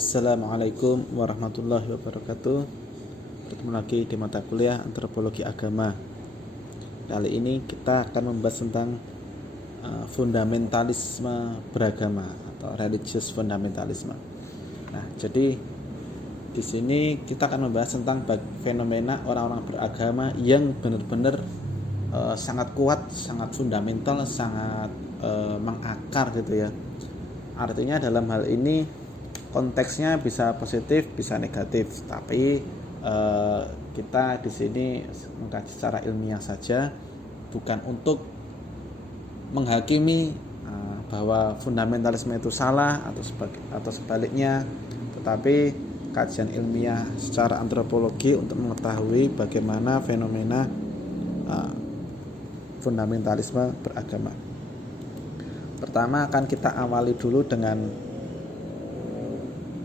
Assalamualaikum warahmatullahi wabarakatuh. Bertemu lagi di mata kuliah Antropologi Agama. Kali ini kita akan membahas tentang fundamentalisme beragama atau religious fundamentalisme. Nah, jadi di sini kita akan membahas tentang fenomena orang-orang beragama yang benar-benar sangat kuat, sangat fundamental, sangat mengakar gitu ya. Artinya dalam hal ini konteksnya bisa positif, bisa negatif, tapi kita di sini mengkaji secara ilmiah saja, bukan untuk menghakimi bahwa fundamentalisme itu salah atau sebaliknya, tetapi kajian ilmiah secara antropologi untuk mengetahui bagaimana fenomena fundamentalisme beragama. Pertama akan kita awali dulu dengan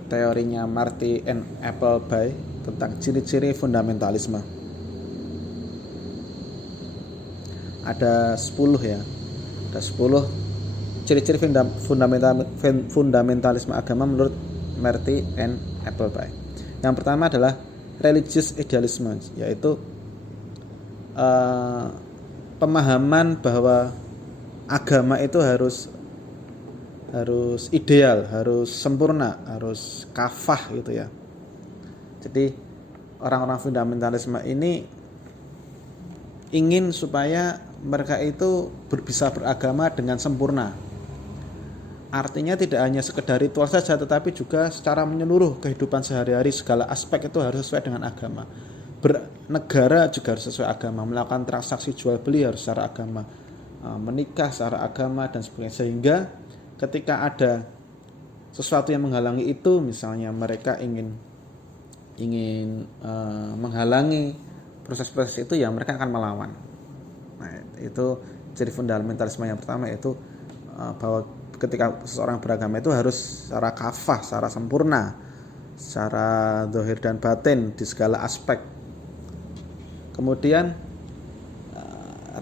teorinya Marty and Appleby tentang ciri-ciri fundamentalisme. Ada 10 ya. Ada 10 ciri-ciri fundamentalisme agama menurut Marty and Appleby. Yang pertama adalah religious idealism, yaitu pemahaman bahwa agama itu harus ideal, harus sempurna, harus kafah gitu ya. Jadi orang-orang fundamentalisme ini ingin supaya mereka itu bisa beragama dengan sempurna. Artinya tidak hanya sekedar ritual saja, tetapi juga secara menyeluruh kehidupan sehari-hari, segala aspek itu harus sesuai dengan agama. Bernegara juga harus sesuai agama, melakukan transaksi jual beli harus secara agama, menikah secara agama dan sebagainya. Sehingga ketika ada sesuatu yang menghalangi itu, misalnya mereka ingin menghalangi proses-proses itu, ya mereka akan melawan. Nah, itu ciri fundamentalisme yang pertama, yaitu bahwa ketika seseorang beragama itu harus secara kafah, secara sempurna, secara zahir dan batin di segala aspek. Kemudian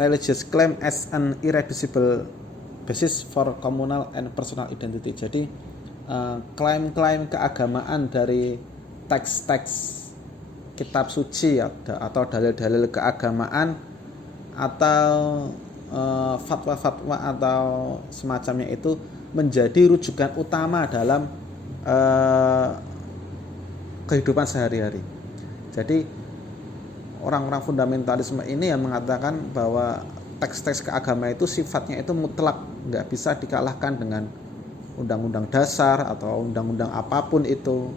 religious claim as an irreducible basis for communal and personal identity. Jadi klaim-klaim keagamaan dari teks-teks kitab suci atau dalil-dalil keagamaan atau fatwa-fatwa atau semacamnya itu menjadi rujukan utama dalam kehidupan sehari-hari. Jadi orang-orang fundamentalisme ini yang mengatakan bahwa teks-teks keagama itu sifatnya itu mutlak, nggak bisa dikalahkan dengan undang-undang dasar atau undang-undang apapun itu,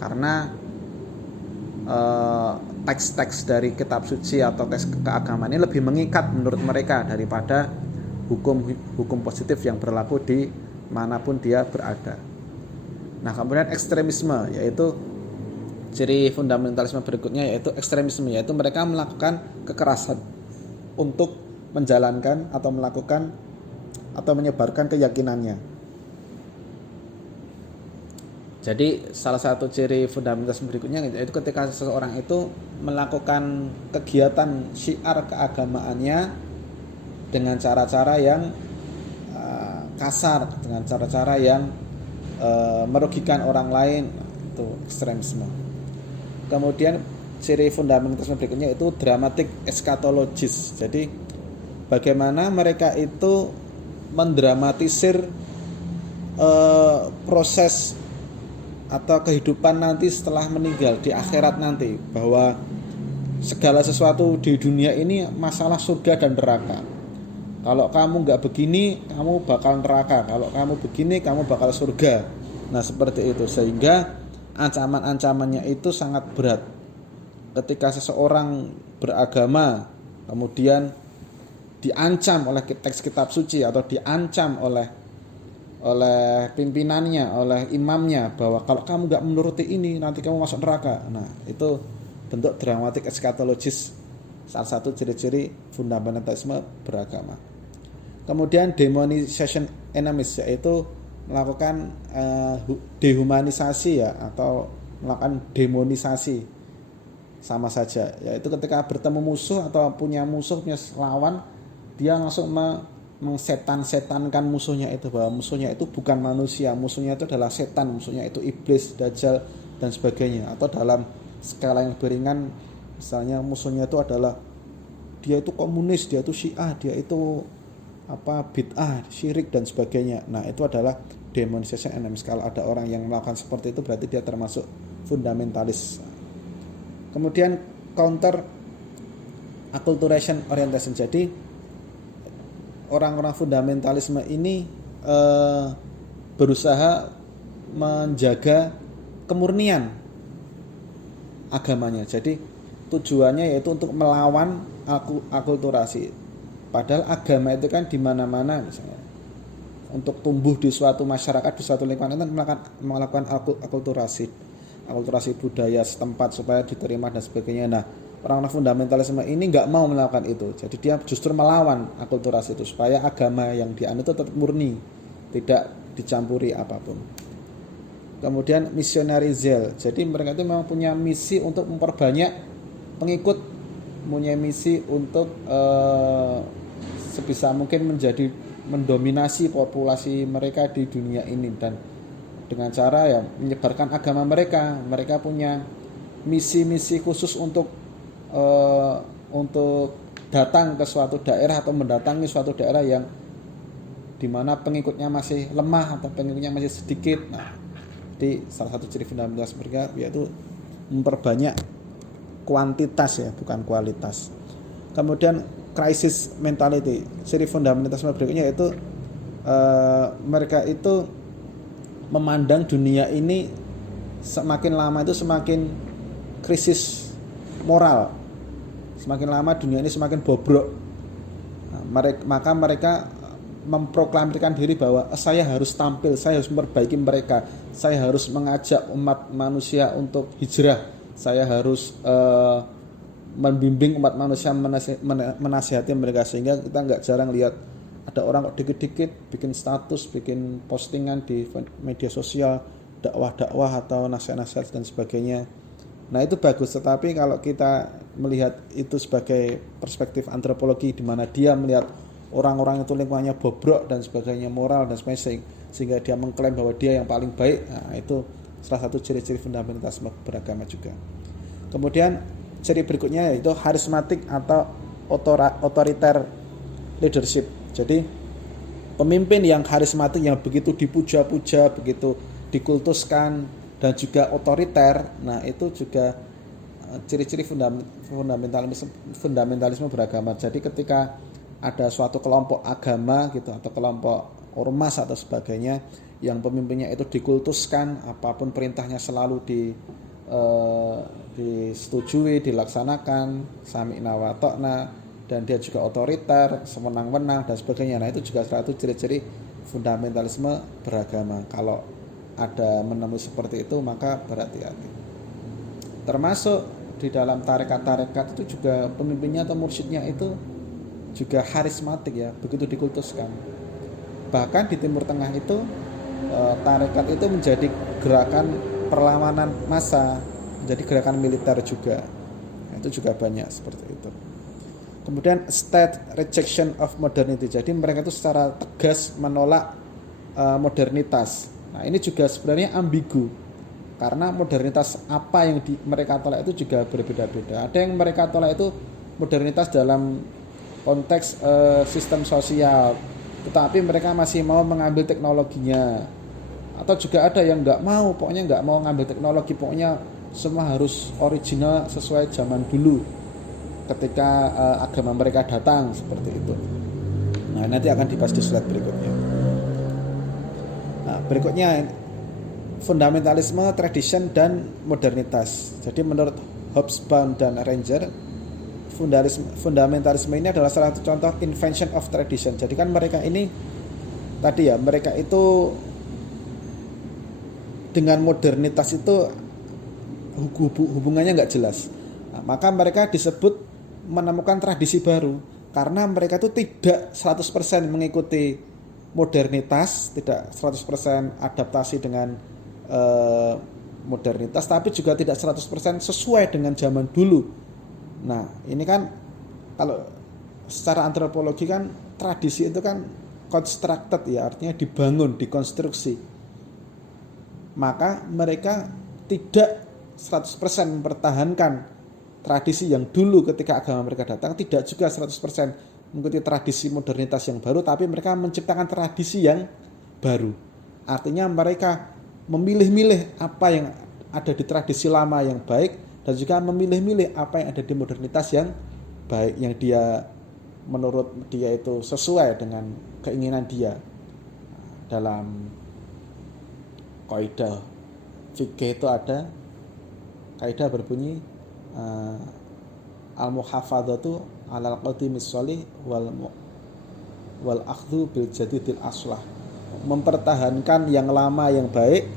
karena teks-teks dari kitab suci atau teks keagamaan ini lebih mengikat menurut mereka daripada hukum positif yang berlaku di manapun dia berada. Nah, kemudian ekstremisme, yaitu ciri fundamentalisme berikutnya, yaitu ekstremisme, yaitu mereka melakukan kekerasan untuk menjalankan atau melakukan atau menyebarkan keyakinannya. Jadi salah satu ciri fundamentalisme berikutnya yaitu ketika seseorang itu melakukan kegiatan syiar keagamaannya dengan cara-cara yang kasar, dengan cara-cara yang merugikan orang lain, itu ekstremisme. Kemudian ciri fundamentalisme berikutnya itu dramatic eschatologis. Jadi bagaimana mereka itu mendramatisir proses atau kehidupan nanti setelah meninggal, di akhirat nanti, bahwa segala sesuatu di dunia ini masalah surga dan neraka. Kalau kamu nggak begini, kamu bakal neraka. Kalau kamu begini, kamu bakal surga. Nah, seperti itu. Sehingga ancaman-ancamannya itu sangat berat. Ketika seseorang beragama kemudian diancam oleh teks kitab suci atau diancam oleh pimpinannya, oleh imamnya, bahwa kalau kamu nggak menuruti ini nanti kamu masuk neraka. Nah, itu bentuk dramatik eskatologis, salah satu ciri-ciri fundamentalisme beragama. Kemudian demonization enemies, yaitu melakukan dehumanisasi ya, atau melakukan demonisasi, sama saja, yaitu ketika bertemu musuh atau punya musuh, punya lawan, dia langsung mengsetan-setankan musuhnya itu, bahwa musuhnya itu bukan manusia, musuhnya itu adalah setan, musuhnya itu iblis, dajjal dan sebagainya. Atau dalam skala yang lebih ringan, misalnya musuhnya itu adalah dia itu komunis, dia itu syiah, dia itu bid'ah, syirik dan sebagainya. Nah, itu adalah demonization enemies. Kalau ada orang yang melakukan seperti itu berarti dia termasuk fundamentalis. Kemudian counter acculturation orientation. Jadi orang-orang fundamentalisme ini berusaha menjaga kemurnian agamanya. Jadi tujuannya yaitu untuk melawan akulturasi. Padahal agama itu kan di mana-mana, misalnya untuk tumbuh di suatu masyarakat, di suatu lingkungan itu melakukan akulturasi budaya setempat supaya diterima dan sebagainya. Nah, orang-orang fundamentalisme ini nggak mau melakukan itu. Jadi dia justru melawan akulturasi itu supaya agama yang dianut itu tetap murni, tidak dicampuri apapun. Kemudian missionary zeal. Jadi mereka itu memang punya misi untuk memperbanyak pengikut, punya misi untuk sebisa mungkin mendominasi populasi mereka di dunia ini, dan dengan cara ya menyebarkan agama mereka. Mereka punya misi-misi khusus untuk datang ke suatu daerah atau mendatangi suatu daerah yang dimana pengikutnya masih lemah atau pengikutnya masih sedikit. Nah, jadi salah satu ciri fundamentalis mereka yaitu memperbanyak kuantitas ya, bukan kualitas. Kemudian crisis mentality. Ciri fundamentalisme berikutnya yaitu mereka itu memandang dunia ini semakin lama itu semakin krisis moral. Semakin lama dunia ini semakin bobrok. Maka mereka memproklamirkan diri bahwa saya harus tampil, saya harus memperbaiki mereka, saya harus mengajak umat manusia untuk hijrah, saya harus membimbing umat manusia, menasihati mereka. Sehingga kita nggak jarang lihat ada orang kok dikit-dikit bikin status, bikin postingan di media sosial, dakwah-dakwah atau nasihat-nasihat dan sebagainya. Nah, itu bagus, tetapi kalau kita melihat itu sebagai perspektif antropologi di mana dia melihat orang-orang itu lingkungannya bobrok dan sebagainya, moral dan sebagainya, sehingga dia mengklaim bahwa dia yang paling baik. Nah, itu salah satu ciri-ciri fundamentalisme beragama juga. Kemudian ciri berikutnya yaitu charismatic atau otoriter leadership. Jadi pemimpin yang charismatik, yang begitu dipuja-puja, begitu dikultuskan dan juga otoriter. Nah, itu juga ciri-ciri fundamentalisme beragama. Jadi ketika ada suatu kelompok agama gitu atau kelompok ormas atau sebagainya yang pemimpinnya itu dikultuskan, apapun perintahnya selalu disetujui, dilaksanakan, sami'na wa ta'na, dan dia juga otoriter, sewenang-wenang dan sebagainya. Nah, itu juga satu ciri-ciri fundamentalisme beragama. Kalau ada menemui seperti itu maka berhati-hati. Termasuk di dalam tarekat-tarekat itu juga pemimpinnya atau mursyidnya itu juga karismatik ya, begitu dikultuskan. Bahkan di Timur Tengah itu tarekat itu menjadi gerakan perlawanan massa, menjadi gerakan militer juga. Itu juga banyak seperti itu. Kemudian state rejection of modernity. Jadi mereka itu secara tegas menolak modernitas. Nah, ini juga sebenarnya ambigu. Karena modernitas apa yang mereka tolak itu juga berbeda-beda. Ada yang mereka tolak itu modernitas dalam konteks sistem sosial, tetapi mereka masih mau mengambil teknologinya. Atau juga ada yang nggak mau, pokoknya nggak mau ngambil teknologi, pokoknya semua harus original sesuai zaman dulu ketika agama mereka datang, seperti itu. Nah, nanti akan dibahas di slide berikutnya. Nah, berikutnya fundamentalisme, tradition, dan modernitas. Jadi menurut Hobsbawm dan Ranger, fundamentalisme ini adalah salah satu contoh invention of tradition. Jadi kan mereka ini tadi ya, mereka itu dengan modernitas itu hubungannya nggak jelas. Nah, maka mereka disebut menemukan tradisi baru karena mereka itu tidak 100% mengikuti modernitas, tidak 100% adaptasi dengan modernitas, tapi juga tidak 100% sesuai dengan zaman dulu. Nah, ini kan kalau secara antropologi kan tradisi itu kan constructed ya, artinya dibangun, dikonstruksi. Maka mereka tidak 100% mempertahankan tradisi yang dulu ketika agama mereka datang, tidak juga 100% mengikuti tradisi modernitas yang baru, tapi mereka menciptakan tradisi yang baru. Artinya mereka memilih-milih apa yang ada di tradisi lama yang baik, dan juga memilih-milih apa yang ada di modernitas yang baik, yang dia menurut dia itu sesuai dengan keinginan dia. Dalam kaidah fikih itu ada kaidah berbunyi al-muhafadzatu 'alal qadimis shalih wal akhdhu bil jadidil aslah. Mempertahankan yang lama yang baik,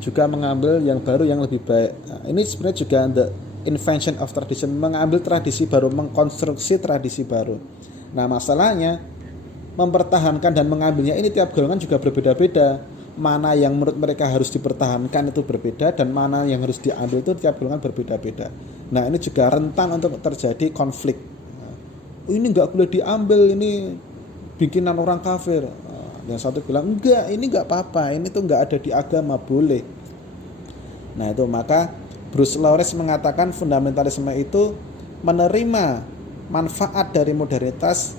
juga mengambil yang baru yang lebih baik. Nah, ini sebenarnya juga the invention of tradition, mengambil tradisi baru, mengkonstruksi tradisi baru. Nah, masalahnya mempertahankan dan mengambilnya ini tiap golongan juga berbeda-beda. Mana yang menurut mereka harus dipertahankan itu berbeda, dan mana yang harus diambil itu tiap golongan berbeda-beda. Nah, ini juga rentan untuk terjadi konflik. Ini enggak boleh diambil, ini bikinan orang kafir. Yang satu bilang enggak, ini enggak apa-apa, ini tuh enggak ada di agama, boleh. Nah, itu maka Bruce Lawrence mengatakan fundamentalisme itu menerima manfaat dari modernitas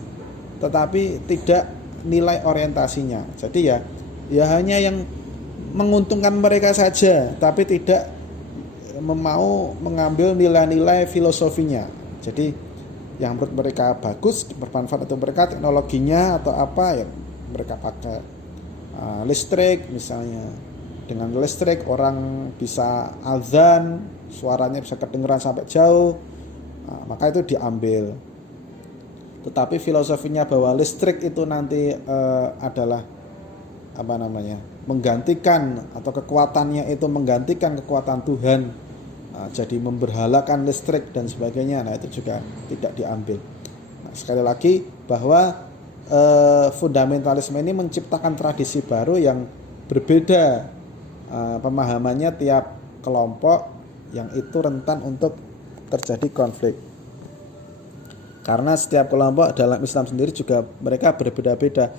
tetapi tidak nilai orientasinya. Jadi ya hanya yang menguntungkan mereka saja, tapi tidak mau mengambil nilai-nilai filosofinya. Jadi yang menurut mereka bagus, bermanfaat untuk mereka, teknologinya atau apa ya mereka pakai. Listrik misalnya, dengan listrik orang bisa azan, suaranya bisa kedengeran sampai jauh, maka itu diambil. Tetapi filosofinya bahwa listrik itu nanti adalah menggantikan, atau kekuatannya itu menggantikan kekuatan Tuhan, jadi memberhalakan listrik dan sebagainya, nah itu juga tidak diambil. Nah, sekali lagi bahwa fundamentalisme ini menciptakan tradisi baru yang berbeda pemahamannya tiap kelompok, yang itu rentan untuk terjadi konflik. Karena setiap kelompok dalam Islam sendiri juga mereka berbeda-beda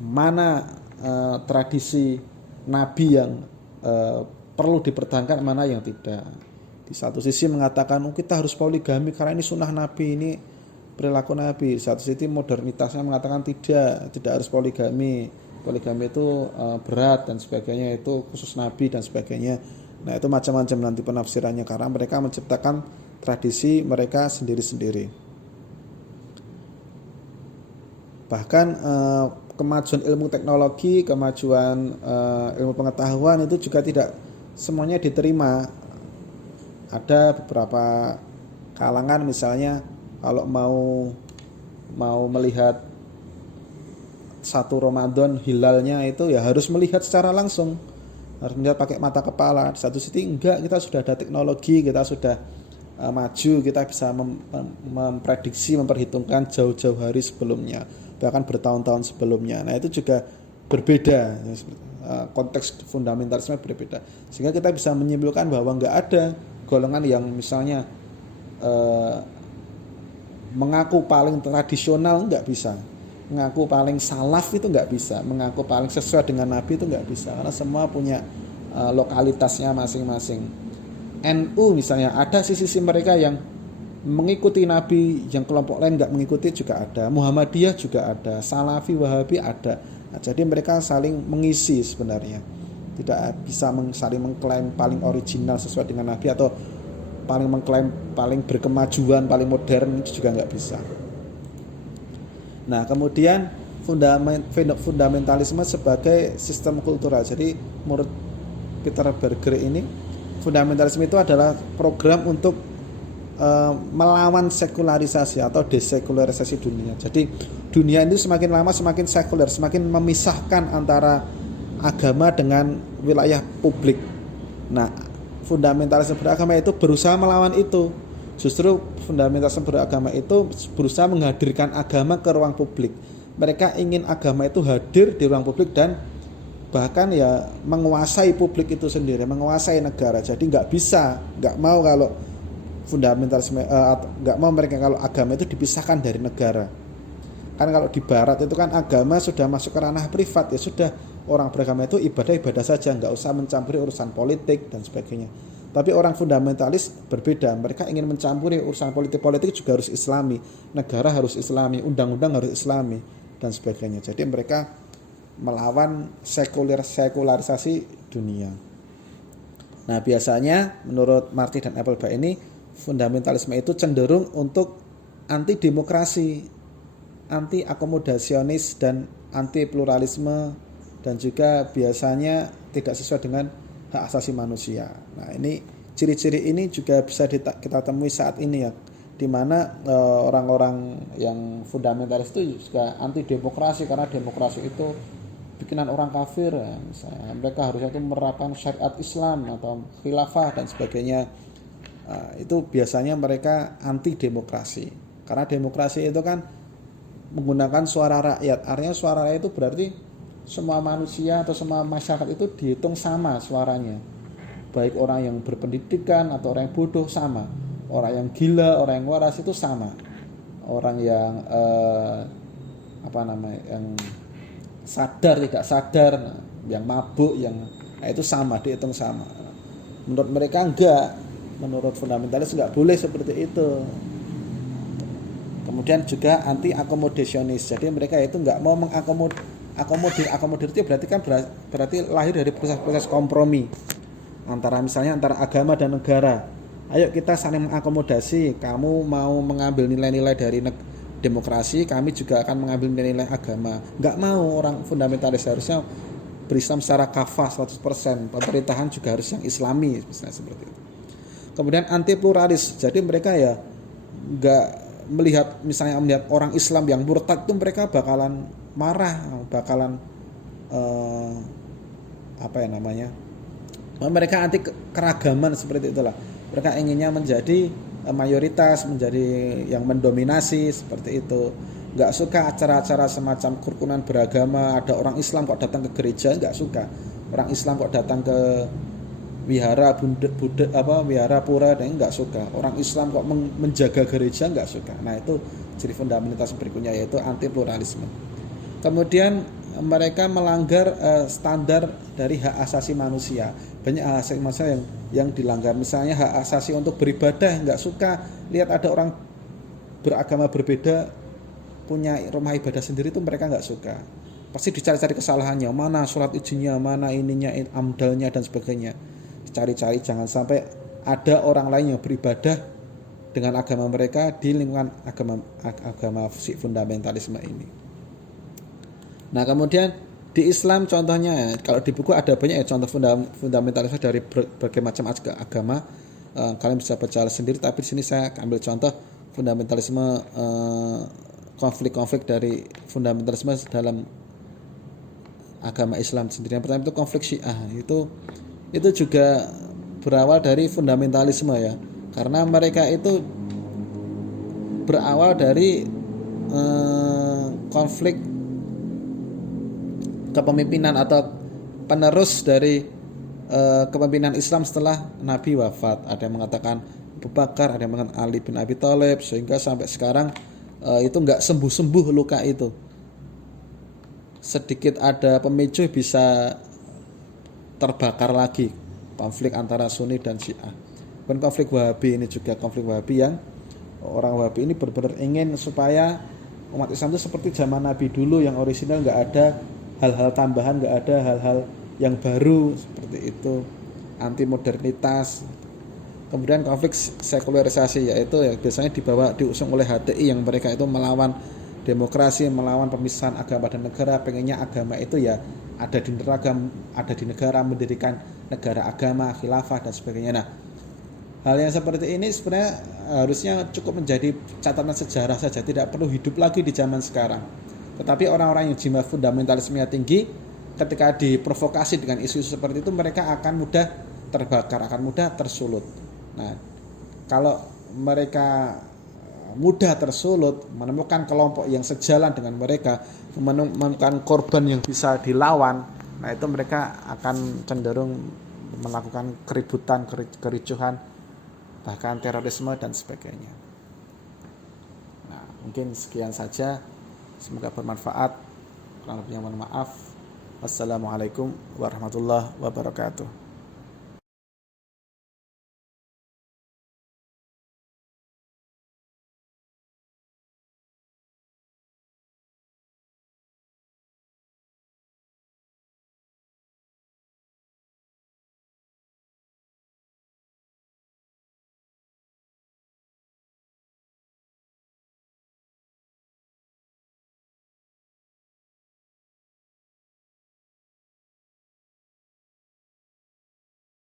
mana tradisi Nabi yang perlu dipertahankan, mana yang tidak. Di satu sisi mengatakan kita harus poligami karena ini sunnah Nabi, ini perilaku Nabi. Di satu sisi modernitasnya mengatakan tidak harus poligami itu berat dan sebagainya, itu khusus Nabi dan sebagainya. Nah, itu macam-macam nanti penafsirannya karena mereka menciptakan tradisi mereka sendiri-sendiri. Bahkan kemajuan ilmu teknologi, kemajuan ilmu pengetahuan itu juga tidak semuanya diterima. Ada beberapa kalangan misalnya kalau mau melihat satu Ramadan hilalnya itu ya harus melihat secara langsung, harus melihat pakai mata kepala. Di satu sisi enggak, kita sudah ada teknologi, kita sudah maju, kita bisa memprediksi, memperhitungkan jauh-jauh hari sebelumnya, bahkan bertahun-tahun sebelumnya. Nah, itu juga berbeda, konteks fundamentalisme berbeda, sehingga kita bisa menyimpulkan bahwa enggak ada golongan yang misalnya mengaku paling tradisional, enggak bisa. Mengaku paling salaf itu enggak bisa. Mengaku paling sesuai dengan Nabi itu enggak bisa. Karena semua punya lokalitasnya masing-masing. NU misalnya, ada sisi-sisi mereka yang mengikuti Nabi, yang kelompok lain enggak mengikuti juga ada. Muhammadiyah juga ada. Salafi, Wahabi ada. Nah, jadi mereka saling mengisi sebenarnya. Tidak bisa saling mengklaim paling original sesuai dengan Nabi, atau paling mengklaim paling berkemajuan, paling modern, itu juga enggak bisa. Nah, kemudian fundamentalisme sebagai sistem kultural. Jadi menurut Peter Berger ini, fundamentalisme itu adalah program untuk melawan sekularisasi atau desekularisasi dunia. Jadi dunia ini semakin lama semakin sekuler, semakin memisahkan antara agama dengan wilayah publik. Nah, fundamentalisme beragama itu berusaha melawan itu. Justru fundamentalisme beragama itu berusaha menghadirkan agama ke ruang publik. Mereka ingin agama itu hadir di ruang publik dan bahkan ya menguasai publik itu sendiri, menguasai negara. Jadi nggak mau kalau fundamentalisme, nggak mau mereka kalau agama itu dipisahkan dari negara. Kan kalau di barat itu kan agama sudah masuk ke ranah privat, ya sudah, orang beragama itu ibadah saja, nggak usah mencampuri urusan politik dan sebagainya. Tapi orang fundamentalis berbeda, mereka ingin mencampuri urusan politik juga harus islami, negara harus islami, undang-undang harus islami dan sebagainya. Jadi mereka melawan sekularisasi dunia. Nah, biasanya menurut Marty dan Applebaum ini, fundamentalisme itu cenderung untuk anti demokrasi, anti akomodasionis dan anti pluralisme, dan juga biasanya tidak sesuai dengan hak asasi manusia. Nah, ini ciri-ciri ini juga bisa kita temui saat ini ya, di mana orang-orang yang fundamentalis itu juga anti demokrasi, karena demokrasi itu bikinan orang kafir ya. Misalnya mereka harusnya itu menerapkan syariat Islam atau khilafah dan sebagainya. Itu biasanya mereka anti demokrasi, karena demokrasi itu kan menggunakan suara rakyat. Artinya suara rakyat itu berarti semua manusia atau semua masyarakat itu dihitung sama suaranya, baik orang yang berpendidikan atau orang yang bodoh sama, orang yang gila, orang yang waras itu sama, orang yang yang sadar tidak sadar, yang mabuk, itu sama, dihitung sama. Menurut mereka enggak, menurut fundamentalis enggak boleh seperti itu. Kemudian juga anti akomodasionis, jadi mereka itu enggak mau akomodir itu berarti lahir dari proses kompromi antara agama dan negara. Ayo kita saling mengakomodasi, kamu mau mengambil nilai-nilai dari demokrasi, kami juga akan mengambil nilai-nilai agama. Enggak mau, orang fundamentalis harusnya berislam secara kafah 100%, pemerintahan juga harus yang islami, misalnya seperti itu. Kemudian anti pluralis, jadi mereka ya enggak melihat orang Islam yang murtad itu mereka bakalan marah, bakalan mereka anti keragaman seperti itulah. Mereka inginnya menjadi mayoritas, menjadi yang mendominasi seperti itu. Nggak suka acara-acara semacam kerukunan beragama, ada orang Islam kok datang ke gereja, nggak suka. Orang Islam kok datang ke wihara wihara pura, dan nggak suka. Orang Islam kok menjaga gereja, nggak suka. Nah, itu ciri fundamentalis berikutnya, yaitu anti pluralisme. Kemudian mereka melanggar standar dari hak asasi manusia. Banyak hak asasi manusia yang dilanggar. Misalnya hak asasi untuk beribadah, nggak suka lihat ada orang beragama berbeda punya rumah ibadah sendiri, itu mereka nggak suka. Pasti dicari-cari kesalahannya, mana surat izinnya, mana ininya, amdalnya dan sebagainya. Cari-cari, jangan sampai ada orang lain yang beribadah dengan agama mereka di lingkungan agama fundamentalisme ini. Nah, kemudian di Islam contohnya, kalau di buku ada banyak ya contoh fundamentalisme dari berbagai macam agama. Kalian bisa baca sendiri, tapi di sini saya ambil contoh fundamentalisme, konflik-konflik dari fundamentalisme dalam agama Islam sendiri. Yang pertama itu konflik Syiah, itu juga berawal dari fundamentalisme ya, karena mereka itu berawal dari konflik kepemimpinan atau penerus dari kepemimpinan Islam setelah Nabi wafat. Ada yang mengatakan Abu Bakar, ada yang mengatakan Ali bin Abi Thalib, sehingga sampai sekarang itu nggak sembuh-sembuh luka itu. Sedikit ada pemicu bisa terbakar lagi, konflik antara Sunni dan Syiah. Dan konflik Wahabi ini juga konflik Wahabi, yang orang Wahabi ini benar-benar ingin supaya umat Islam itu seperti zaman Nabi dulu, yang orisinal, nggak ada hal-hal tambahan, nggak ada hal-hal yang baru seperti itu, anti modernitas. Kemudian konflik sekularisasi, yaitu biasanya diusung oleh HTI, yang mereka itu melawan demokrasi, melawan pemisahan agama dan negara, pengennya agama itu ya ada di negara, mendirikan negara agama, khilafah dan sebagainya. Nah, hal yang seperti ini sebenarnya harusnya cukup menjadi catatan sejarah saja, tidak perlu hidup lagi di zaman sekarang. Tetapi orang-orang yang jiwa fundamentalismenya tinggi, ketika diprovokasi dengan isu-isu seperti itu, mereka akan mudah terbakar, akan mudah tersulut. Nah, kalau mereka mudah tersulut, menemukan kelompok yang sejalan dengan mereka, menemukan korban yang bisa dilawan, nah itu mereka akan cenderung melakukan keributan, kericuhan, bahkan terorisme dan sebagainya. Nah, mungkin sekian saja Semoga bermanfaat. Kurang lebihnya mohon maaf. Wassalamualaikum warahmatullahi wabarakatuh.